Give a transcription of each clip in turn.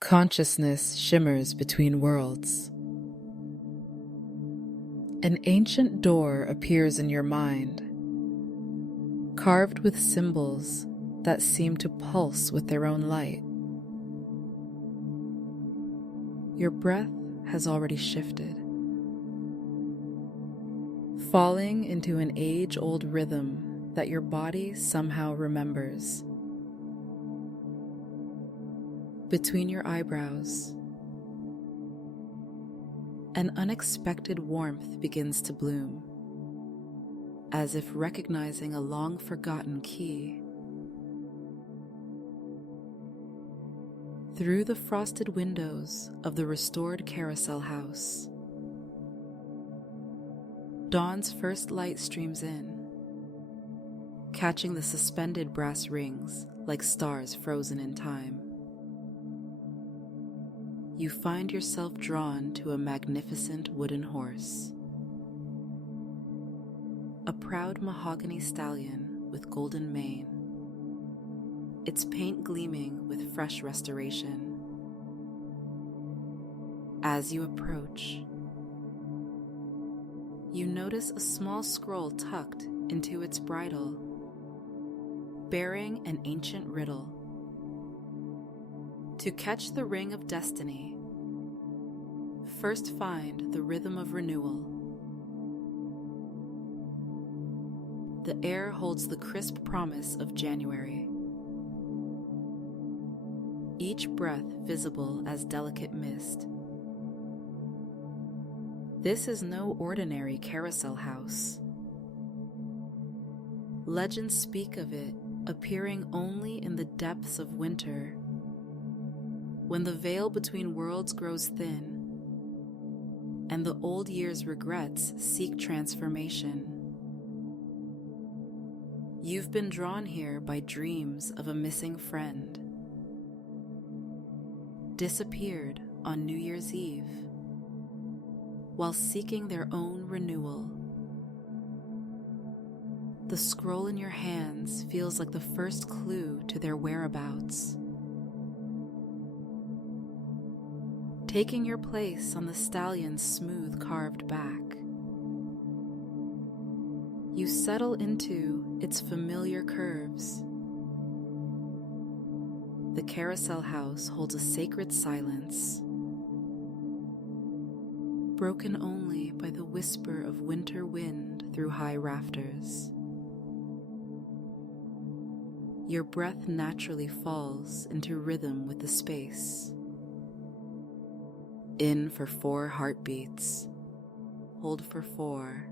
Consciousness shimmers between worlds. An ancient door appears in your mind, carved with symbols that seem to pulse with their own light. Your breath has already shifted, falling into an age-old rhythm that your body somehow remembers. Between your eyebrows, an unexpected warmth begins to bloom, as if recognizing a long-forgotten key. Through the frosted windows of the restored Carousel house, dawn's first light streams in, catching the suspended brass rings like stars frozen in time. You find yourself drawn to a magnificent wooden horse, a proud mahogany stallion with golden mane, its paint gleaming with fresh restoration. As you approach, you notice a small scroll tucked into its bridle, bearing an ancient riddle. To catch the ring of destiny, first find the rhythm of renewal. The air holds the crisp promise of January, each breath visible as delicate mist. This is no ordinary Carousel house. Legends speak of it appearing only in the depths of winter, when the veil between worlds grows thin and the old year's regrets seek transformation. You've been drawn here by dreams of a missing friend, disappeared on New Year's Eve while seeking their own renewal. The scroll in your hands feels like the first clue to their whereabouts. Taking your place on the stallion's smooth carved back, you settle into its familiar curves. The Carousel house holds a sacred silence, broken only by the whisper of winter wind through high rafters. Your breath naturally falls into rhythm with the space. In for 4 heartbeats, hold for 4,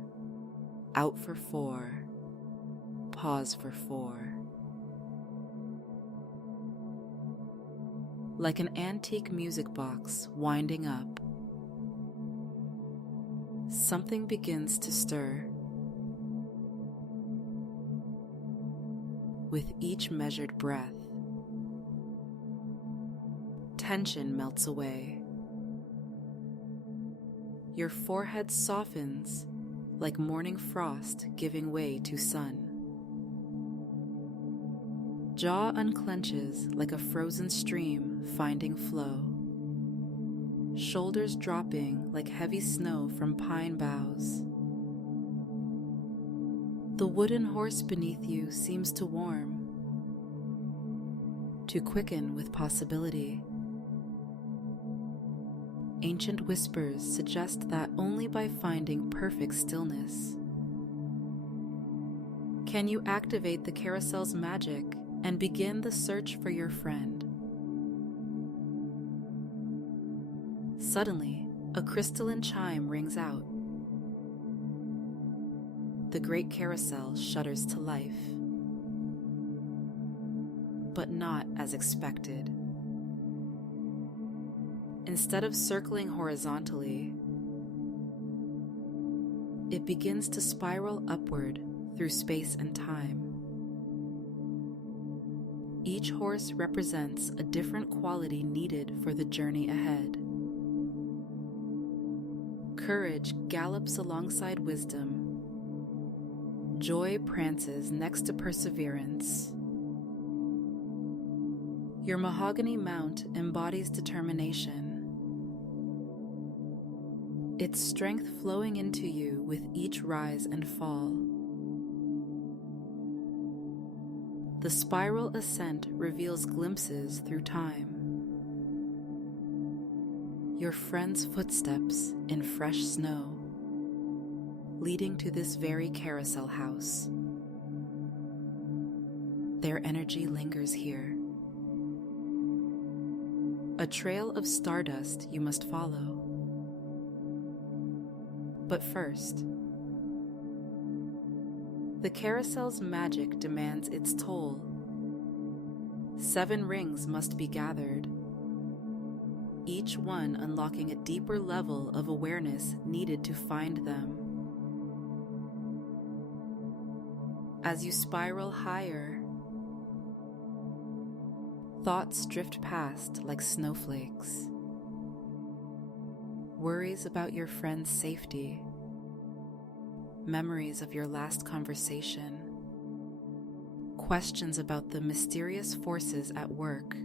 out for 4, pause for 4. Like an antique music box winding up, something begins to stir. With each measured breath, tension melts away. Your forehead softens like morning frost giving way to sun. Jaw unclenches like a frozen stream finding flow. Shoulders dropping like heavy snow from pine boughs. The wooden horse beneath you seems to warm, to quicken with possibility. Ancient whispers suggest that only by finding perfect stillness can you activate the Carousel's magic and begin the search for your friend. Suddenly, a crystalline chime rings out. The great Carousel shudders to life, but not as expected. Instead of circling horizontally, it begins to spiral upward through space and time. Each horse represents a different quality needed for the journey ahead. Courage gallops alongside wisdom. Joy prances next to perseverance. Your mahogany mount embodies determination, its strength flowing into you with each rise and fall. The spiral ascent reveals glimpses through time. Your friend's footsteps in fresh snow, leading to this very carousel house. Their energy lingers here. A trail of stardust you must follow. But first, the carousel's magic demands its toll. 7 rings must be gathered, each one unlocking a deeper level of awareness needed to find them. As you spiral higher, thoughts drift past like snowflakes. Worries about your friend's safety, memories of your last conversation, questions about the mysterious forces at work.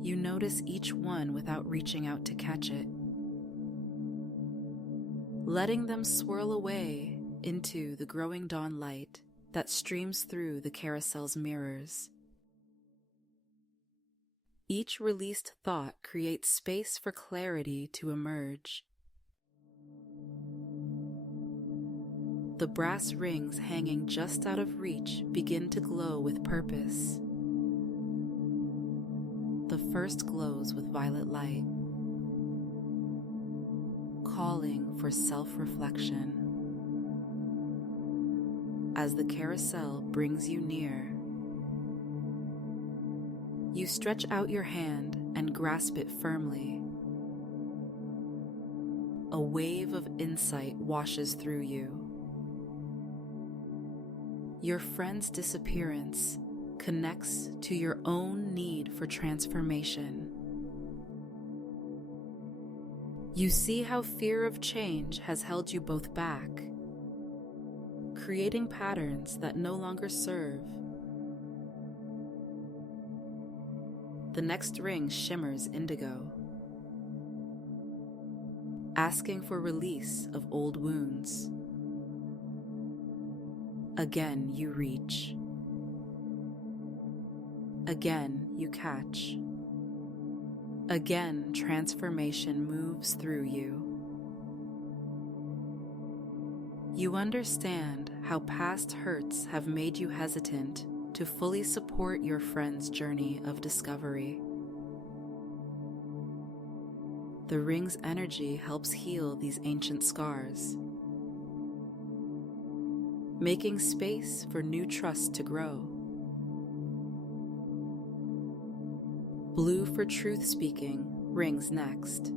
You notice each one without reaching out to catch it, letting them swirl away into the growing dawn light that streams through the carousel's mirrors. Each released thought creates space for clarity to emerge. The brass rings hanging just out of reach begin to glow with purpose. The first glows with violet light, calling for self-reflection. As the carousel brings you near, you stretch out your hand and grasp it firmly. A wave of insight washes through you. Your friend's disappearance connects to your own need for transformation. You see how fear of change has held you both back, creating patterns that no longer serve. The next ring shimmers indigo, asking for release of old wounds. Again you reach. Again you catch. Again transformation moves through you. You understand how past hurts have made you hesitant to fully support your friend's journey of discovery. The ring's energy helps heal these ancient scars, making space for new trust to grow. Blue for truth speaking rings next.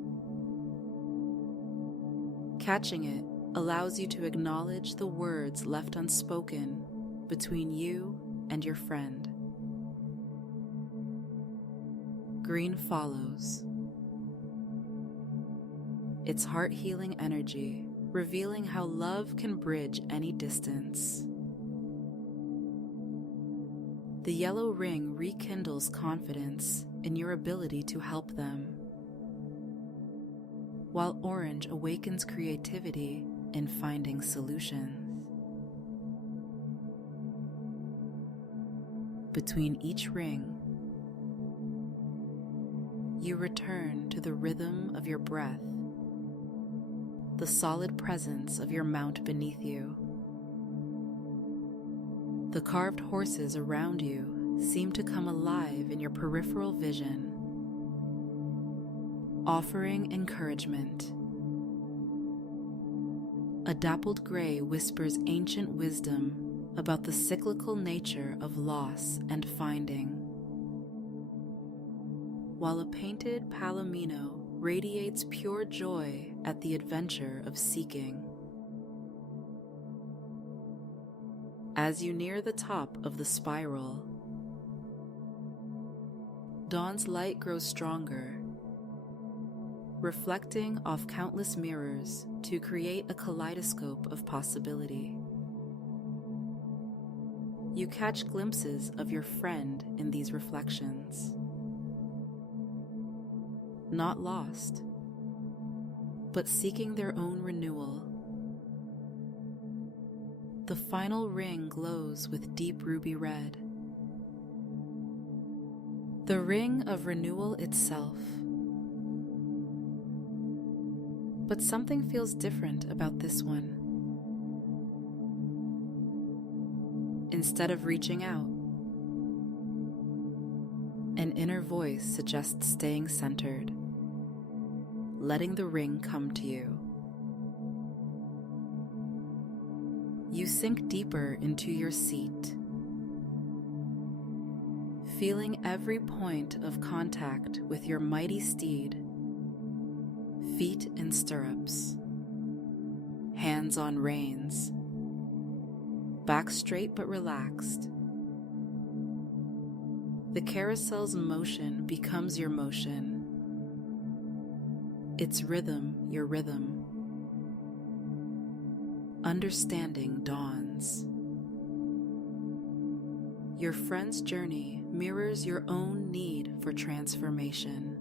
Catching it allows you to acknowledge the words left unspoken between you and your friend. Green follows, its heart-healing energy revealing how love can bridge any distance. The yellow ring rekindles confidence in your ability to help them, while orange awakens creativity in finding solutions. Between each ring, you return to the rhythm of your breath, the solid presence of your mount beneath you. The carved horses around you seem to come alive in your peripheral vision, offering encouragement. A dappled gray whispers ancient wisdom about the cyclical nature of loss and finding, while a painted palomino radiates pure joy at the adventure of seeking. As you near the top of the spiral, dawn's light grows stronger, reflecting off countless mirrors to create a kaleidoscope of possibility. You catch glimpses of your friend in these reflections. Not lost, but seeking their own renewal. The final ring glows with deep ruby red. The ring of renewal itself. But something feels different about this one. Instead of reaching out, an inner voice suggests staying centered, letting the ring come to you. You sink deeper into your seat, feeling every point of contact with your mighty steed, feet in stirrups, hands on reins, back straight but relaxed. The carousel's motion becomes your motion, its rhythm your rhythm. Understanding dawns. Your friend's journey mirrors your own need for transformation.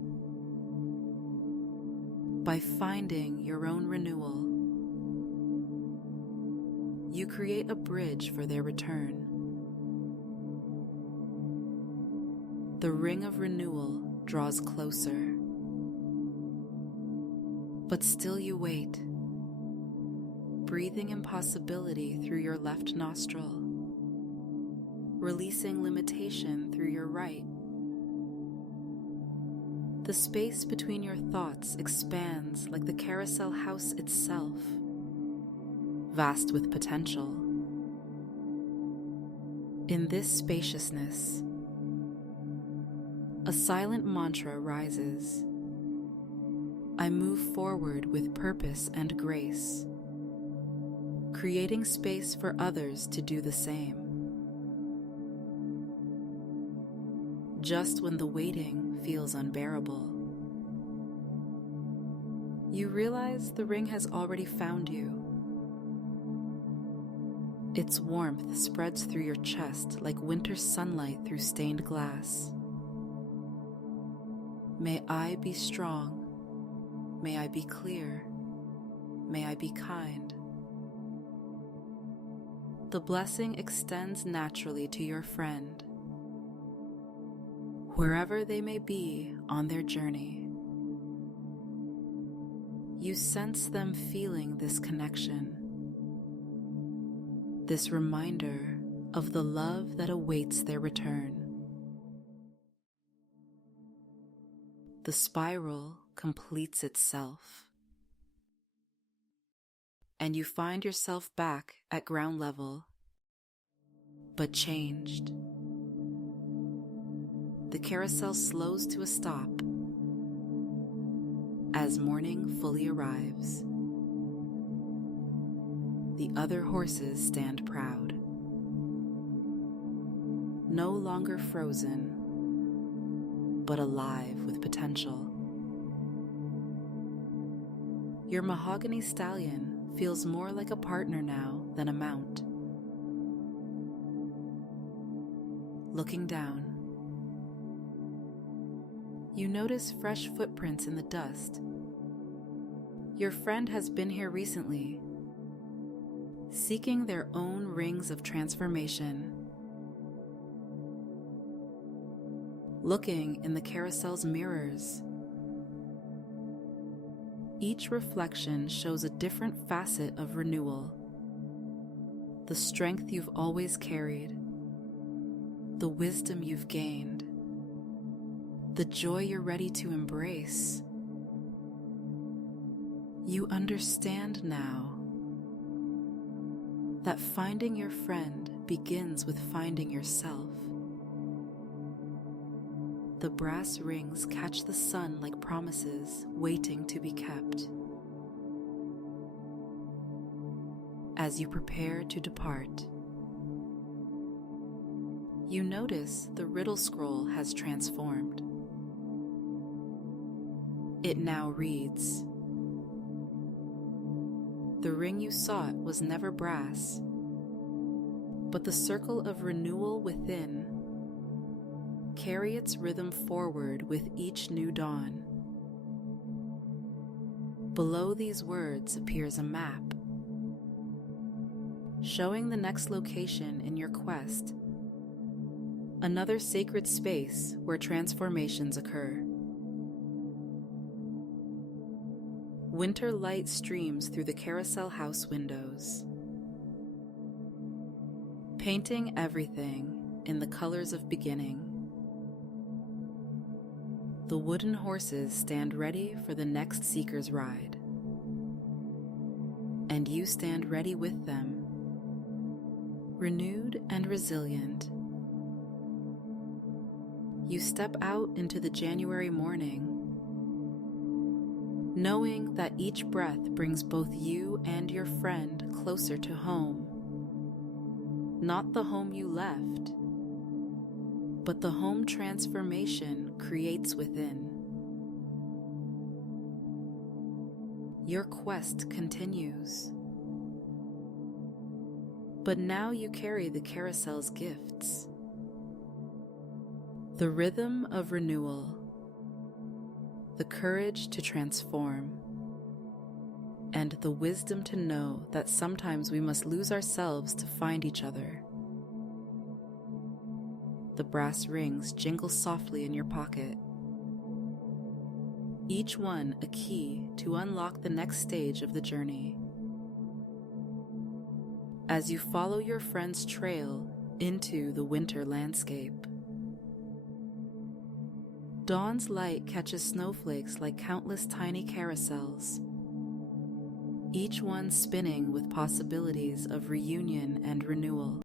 By finding your own renewal, you create a bridge for their return. The ring of renewal draws closer, but still you wait, breathing impossibility through your left nostril, releasing limitation through your right. The space between your thoughts expands like the carousel house itself, vast with potential. In this spaciousness, a silent mantra rises. I move forward with purpose and grace, creating space for others to do the same. Just when the waiting feels unbearable, you realize the ring has already found you. Its warmth spreads through your chest like winter sunlight through stained glass. May I be strong, may I be clear, may I be kind. The blessing extends naturally to your friend, wherever they may be on their journey. You sense them feeling this connection, this reminder of the love that awaits their return. The spiral completes itself, and you find yourself back at ground level, but changed. The carousel slows to a stop as morning fully arrives. The other horses stand proud, no longer frozen, but alive with potential. Your mahogany stallion feels more like a partner now than a mount. Looking down, you notice fresh footprints in the dust. Your friend has been here recently, seeking their own rings of transformation. Looking in the carousel's mirrors, each reflection shows a different facet of renewal. The strength you've always carried, the wisdom you've gained, the joy you're ready to embrace. You understand now that finding your friend begins with finding yourself. The brass rings catch the sun like promises waiting to be kept. As you prepare to depart, you notice the riddle scroll has transformed. It now reads, "The ring you sought was never brass, but the circle of renewal within. Carry its rhythm forward with each new dawn. Below these words appears a map, showing the next location in your quest, another sacred space where transformations occur. Winter light streams through the Carousel house windows, painting everything in the colors of beginning. The wooden horses stand ready for the next seeker's ride, and you stand ready with them, renewed and resilient. You step out into the January morning, knowing that each breath brings both you and your friend closer to home. Not the home you left, but the home transformation creates within. Your quest continues. But now you carry the Carousel's gifts. The rhythm of renewal, the courage to transform, and the wisdom to know that sometimes we must lose ourselves to find each other. The brass rings jingle softly in your pocket, each one a key to unlock the next stage of the journey. As you follow your friend's trail into the winter landscape, dawn's light catches snowflakes like countless tiny carousels, each one spinning with possibilities of reunion and renewal.